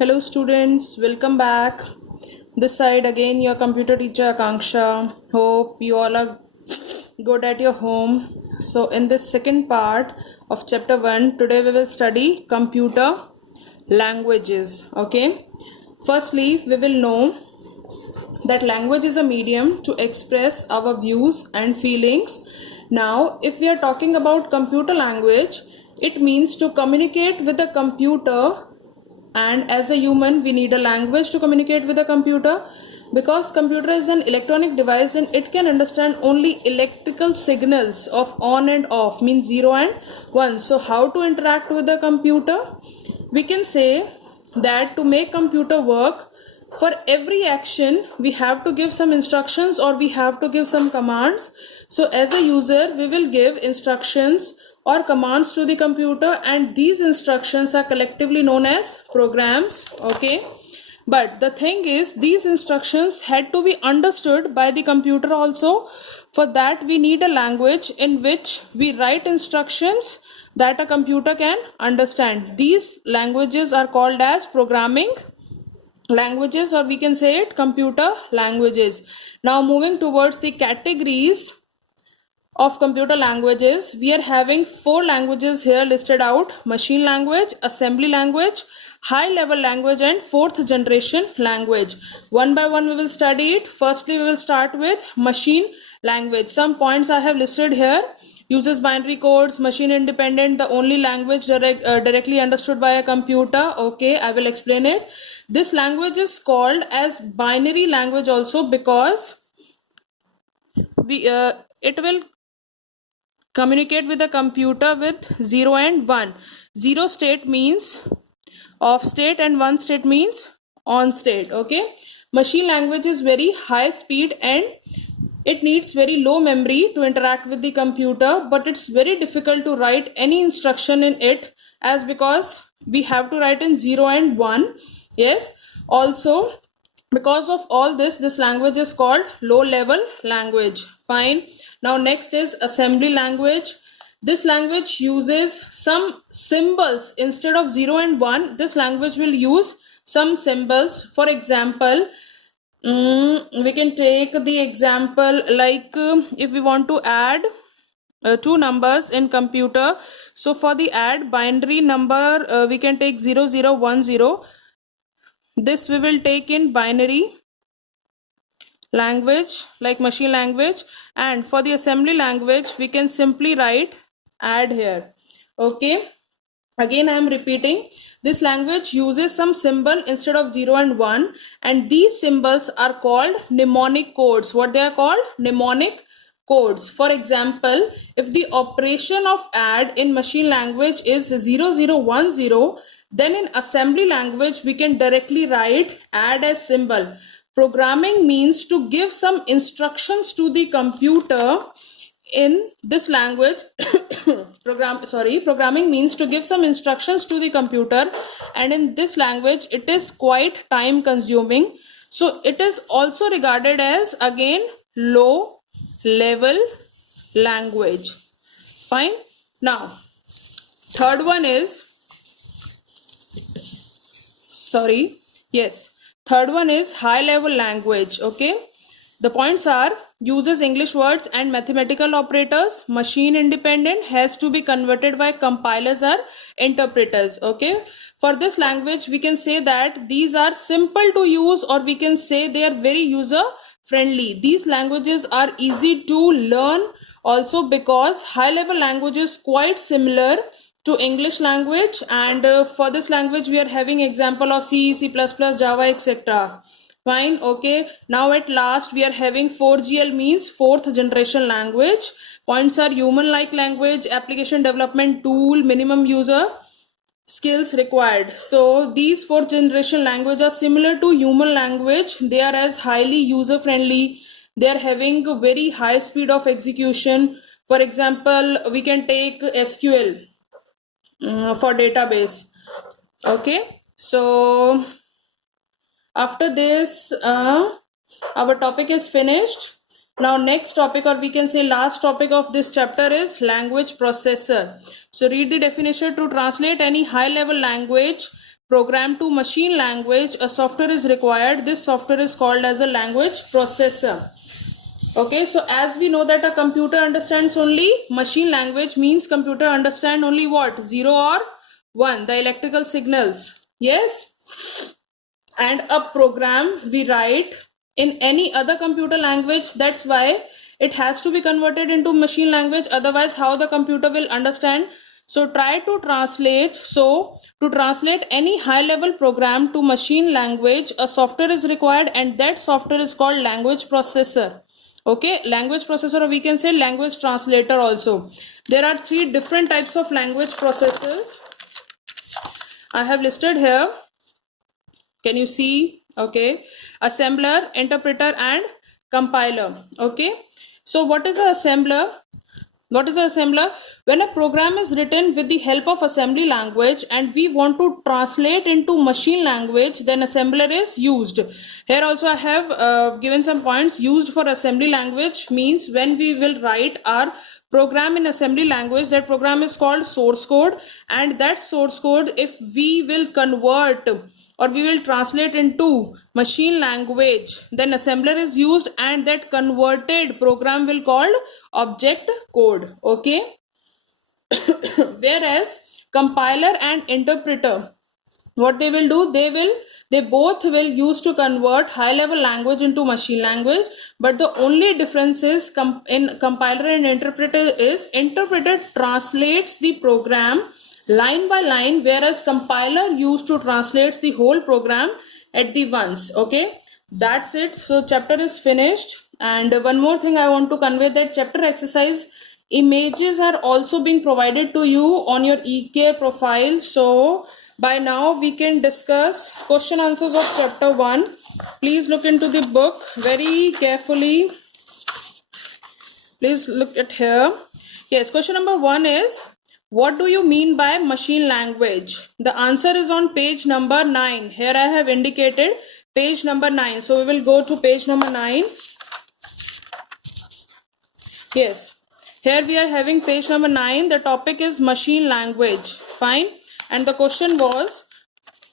Hello students, welcome back. This side again your computer teacher Akanksha. Hope you all are good at your home. So in this second part of chapter 1, today we will study computer languages. Okay. Firstly, we will know that language is a medium to express our views and feelings. Now, if we are talking about computer language, it means to communicate with a computer, and as a human we need a language to communicate with a computer because computer is an electronic device and it can understand only electrical signals of on and off, means 0 and 1. So how to interact with the computer? We can say that to make computer work, for every action we have to give some instructions or we have to give some commands. So as a user we will give instructions or commands to the computer, and these instructions are collectively known as programs. Okay, but the thing is these instructions had to be understood by the computer also. For that we need a language in which we write instructions that a computer can understand. These languages are called as programming languages, or we can say it computer languages. Now moving towards the categories of computer languages, we are having 4 languages here listed out: machine language, assembly language, high level language, and 4th generation language. One by one we will study it. Firstly we will start with machine language. Some points I have listed here: uses binary codes, machine independent, the only language directly understood by a computer. Okay, I will explain it. This language is called as binary language also because it will communicate with a computer with 0 and 1. 0 state means off state and 1 state means on state. Okay, machine language is very high speed and it needs very low memory to interact with the computer, but it's very difficult to write any instruction in it, as because we have to write in 0 and 1. Yes, also because of all this language is called low level language. Fine. Now next is assembly language. This language uses some symbols instead of 0 and 1. This language will use some symbols. For example, we can take the example like if we want to add two numbers in computer. So for the add binary number, we can take 0010. This we will take in binary language like machine language, and for the assembly language we can simply write add here. Okay, again I am repeating, this language uses some symbol instead of 0 and 1, and these symbols are called mnemonic codes. What they are called? Mnemonic codes. For example, if the operation of add in machine language is 0010, then in assembly language we can directly write add as symbol. Programming means to give some instructions to the computer in this language. Programming means to give some instructions to the computer, and in this language it is quite time consuming. So it is also regarded as again low level language. Fine. Now third one is third one is high level language. Okay, the points are: uses English words and mathematical operators, machine independent, has to be converted by compilers or interpreters. Okay, for this language we can say that these are simple to use, or we can say they are very user friendly. These languages are easy to learn also because high level language is quite similar to English language, and for this language we are having example of C, C++, Java, etc. Fine. Okay, now at last we are having 4GL, means 4th generation language. Points are: human like language, application development tool, minimum user skills required. So these 4th generation language are similar to human language. They are as highly user friendly. They are having a very high speed of execution. For example, we can take SQL for database. Okay, so after this our topic is finished. Now next topic, or we can say last topic of this chapter, is language processor. So read the definition: to translate any high level language program to machine language, a software is required. This software is called as a language processor. Okay, so as we know that a computer understands only machine language, means computer understand only what? 0 or 1, the electrical signals. Yes. And a program we write in any other computer language, that's why it has to be converted into machine language, otherwise how the computer will understand? So try to translate. So to translate any high level program to machine language, a software is required, and that software is called language processor. Okay, language processor, or we can say language translator also. There are 3 different types of language processors I have listed here. Can you see? Okay, assembler, interpreter, and compiler. Okay, so what is an assembler? What is an assembler? When a program is written with the help of assembly language and we want to translate into machine language, then assembler is used. Here also I have given some points. Used for assembly language means when we will write our program in assembly language, that program is called source code, and that source code, if we will convert or we will translate into machine language, then assembler is used, and that converted program will called object code. Okay. Whereas compiler and interpreter, what they will do, they both will use to convert high level language into machine language, but the only difference is in compiler and interpreter is interpreter translates the program line by line, whereas compiler used to translates the whole program at the once. Okay, that's it. So chapter is finished. And one more thing I want to convey, that chapter exercise images are also being provided to you on your EK profile. So by now we can discuss question answers of chapter 1. Please look into the book very carefully. Please look at here. Yes, question number 1 is, what do you mean by machine language? The answer is on page number 9. Here I have indicated page number 9. So we will go to page number 9. Yes, here we are having page number 9. The topic is machine language. Fine. And the question was,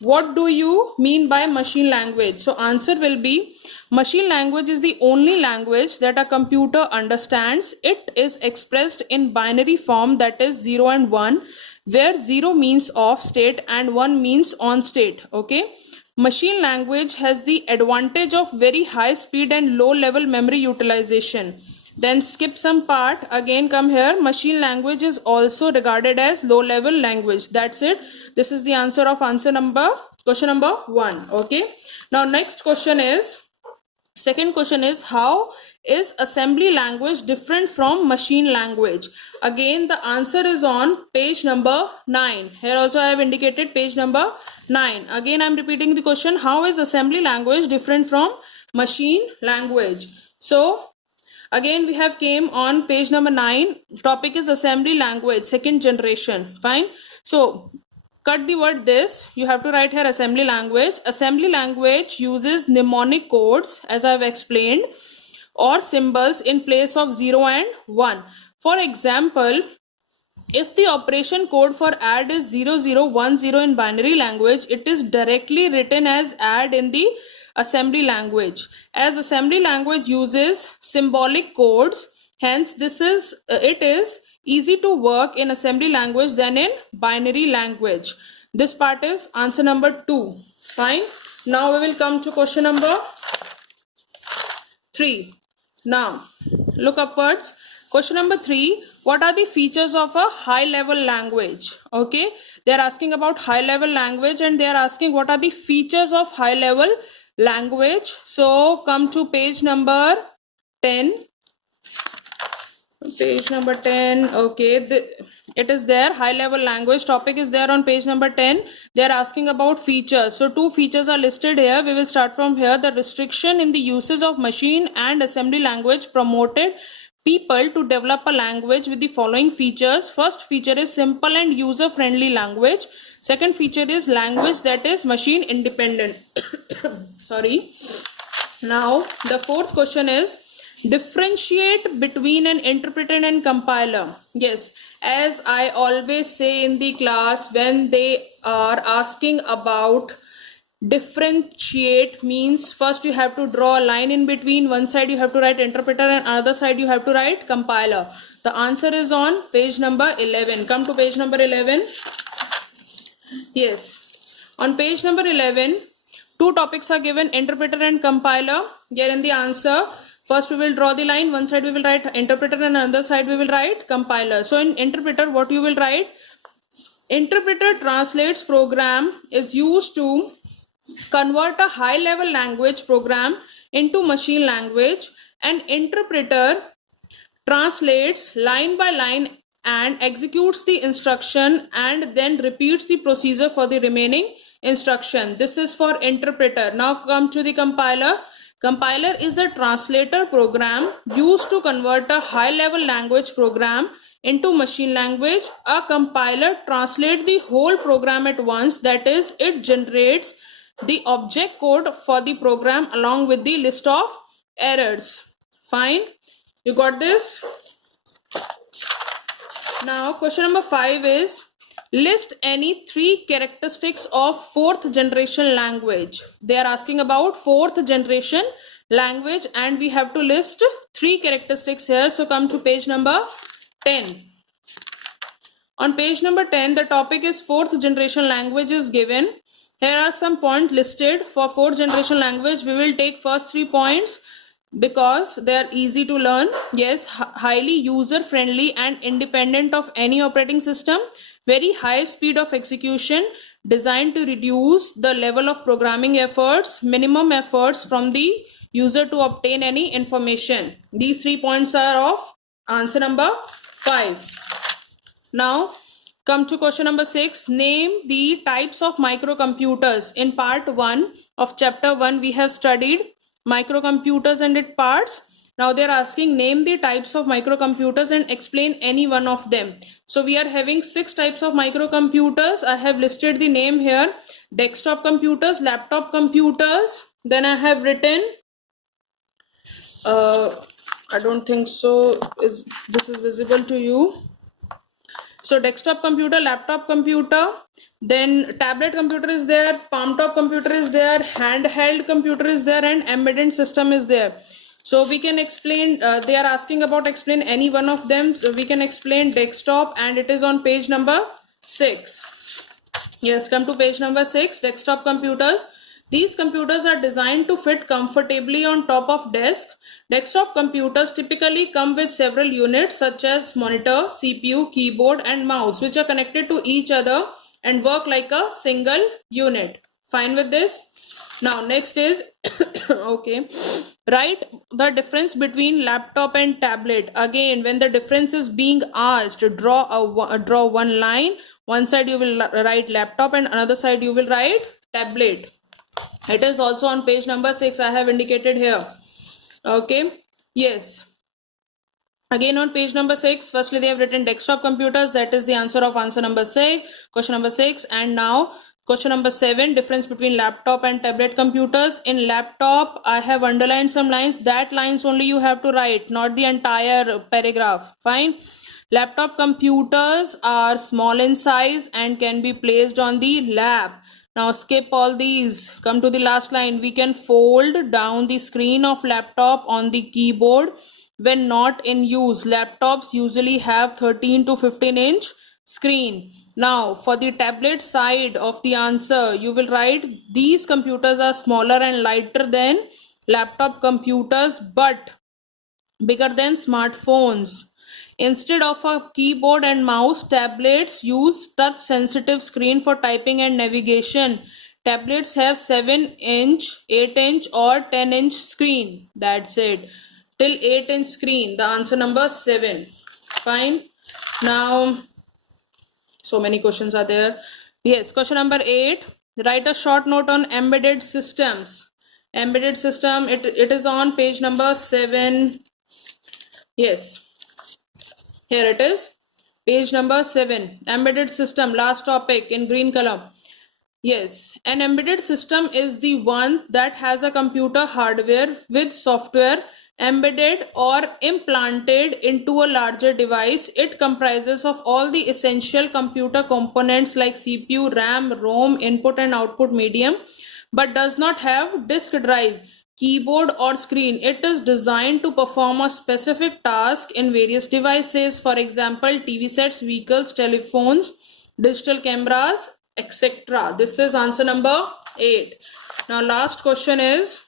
what do you mean by machine language? So answer will be, machine language is the only language that a computer understands. It is expressed in binary form, that is 0 and 1, where 0 means off state and 1 means on state. Okay. Machine language has the advantage of very high speed and low level memory utilization. Then skip some part, again come here. Machine language is also regarded as low level language. That's it. This is the answer of question number 1. Okay. Now next question is, second question is, how is assembly language different from machine language? Again the answer is on page number 9. Here also I have indicated page number 9. Again I am repeating the question, how is assembly language different from machine language? So again we have came on page number 9. Topic is assembly language, second generation. Fine. So cut the word this. You have to write here assembly language. Assembly language uses mnemonic codes, as I have explained, or symbols in place of 0 and 1. For example, if the operation code for add is 0010 in binary language, it is directly written as add in the assembly language. As assembly language uses symbolic codes, hence it is easy to work in assembly language than in binary language. This part is answer number 2. Fine. Now we will come to question number 3. Now look upwards. Question number 3, what are the features of a high level language? Okay, they are asking about high level language, and they are asking what are the features of high level language. So come to page number 10. Page number 10. Okay, it is there. High level language topic is there on page number 10. They are asking about features. So 2 features are listed here. We will start from here. The restriction in the uses of machine and assembly language promoted people to develop a language with the following features. First feature is simple and user friendly language. Second feature is language that is machine independent. Sorry. Now the fourth question is, differentiate between an interpreter and compiler. Yes, as I always say in the class, when they are asking about differentiate, means first you have to draw a line in between. One side you have to write interpreter and other side you have to write compiler. The answer is on page number 11. Come to page number 11. Yes, on page number 11, two topics are given, interpreter and compiler. Here in the answer, first we will draw the line. One side we will write interpreter and another side we will write compiler. So in interpreter, what you will write? Interpreter translates program is used to convert a high level language program into machine language. An interpreter translates line by line and executes the instruction and then repeats the procedure for the remaining instruction. This is for interpreter. Now come to the compiler. Compiler is a translator program used to convert a high level language program into machine language. A compiler translates the whole program at once, that is, it generates the object code for the program along with the list of errors. Fine, you got this? Now question number 5 is, list any 3 characteristics of 4th generation language. They are asking about 4th generation language and we have to list 3 characteristics here. So come to page number 10. On page number 10, the topic is 4th generation language is given. Here are some points listed for 4th generation language. We will take first 3 points because they are easy to learn. Yes, highly user friendly and independent of any operating system. Very high speed of execution, designed to reduce the level of programming efforts, minimum efforts from the user to obtain any information. These 3 points are of answer number 5. Now come to question number 6. Name the types of microcomputers. In part 1 of chapter 1 we have studied microcomputers and its parts. Now they are asking, name the types of microcomputers and explain any one of them. So we are having 6 types of microcomputers. I have listed the name here: desktop computers, laptop computers. Then I have written I don't think so this is visible to you. So desktop computer, laptop computer, then tablet computer is there, palm top computer is there, handheld computer is there, and embedded system is there. So we can explain, they are asking about explain any one of them. So we can explain desktop and it is on page number 6. Yes, come to page number 6, desktop computers. These computers are designed to fit comfortably on top of desk. Desktop computers typically come with several units such as monitor, CPU, keyboard and mouse, which are connected to each other and work like a single unit. Fine with this? Now next is okay, write the difference between laptop and tablet. Again, when the difference is being asked, draw one line. One side you will write laptop and another side you will write tablet. It is also on page number 6. I have indicated here. Okay, yes, again on page number 6, firstly they have written desktop computers. That is the answer of answer number 6, question number 6. And now question number 7, difference between laptop and tablet computers. In laptop I have underlined some lines. That lines only you have to write, not the entire paragraph. Fine. Laptop computers are small in size and can be placed on the lap. Now skip all these. Come to the last line. We can fold down the screen of laptop on the keyboard when not in use. Laptops usually have 13 to 15 inch screen. Now for the tablet side of the answer, you will write these computers are smaller and lighter than laptop computers but bigger than smartphones. Instead of a keyboard and mouse, tablets use touch sensitive screen for typing and navigation. Tablets have 7-inch, 8-inch or 10-inch screen. That's it. Till 8-inch screen. The answer number 7. Fine. Now, so many questions are there. Yes, question number 8. Write a short note on embedded systems. Embedded system, it is on page number 7. Yes. Here it is, page number 7, embedded system, last topic in green color. Yes, an embedded system is the one that has a computer hardware with software embedded or implanted into a larger device. It comprises of all the essential computer components like CPU, RAM, ROM, input and output medium, but does not have disk drive, keyboard or screen. It is designed to perform a specific task in various devices, for example, TV sets, vehicles, telephones, digital cameras, etc. This is answer number 8. Now last question is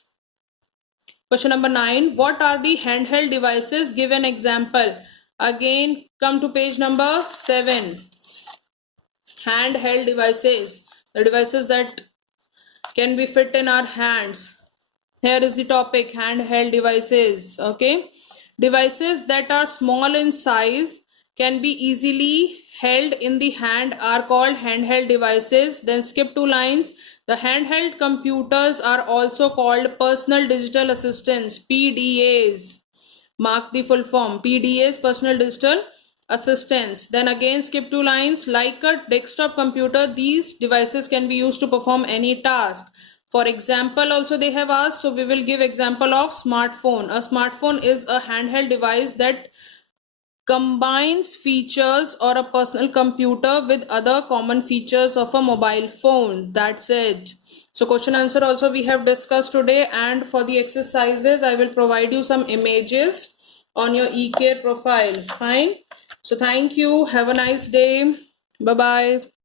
question number 9. What are the handheld devices? Give an example. Again, come to page number 7. Handheld devices, the devices that can be fit in our hands. Here is the topic, handheld devices. Okay, devices that are small in size, can be easily held in the hand, are called handheld devices. Then skip 2 lines. The handheld computers are also called personal digital assistants, PDAs. Mark the full form, PDAs, personal digital assistants. Then again skip 2 lines. Like a desktop computer, these devices can be used to perform any task. For example, also they have asked, so we will give example of smartphone. A smartphone is a handheld device that combines features or a personal computer with other common features of a mobile phone. That's it. So question answer also we have discussed today, and for the exercises I will provide you some images on your eCare profile. Fine. So thank you. Have a nice day. Bye bye.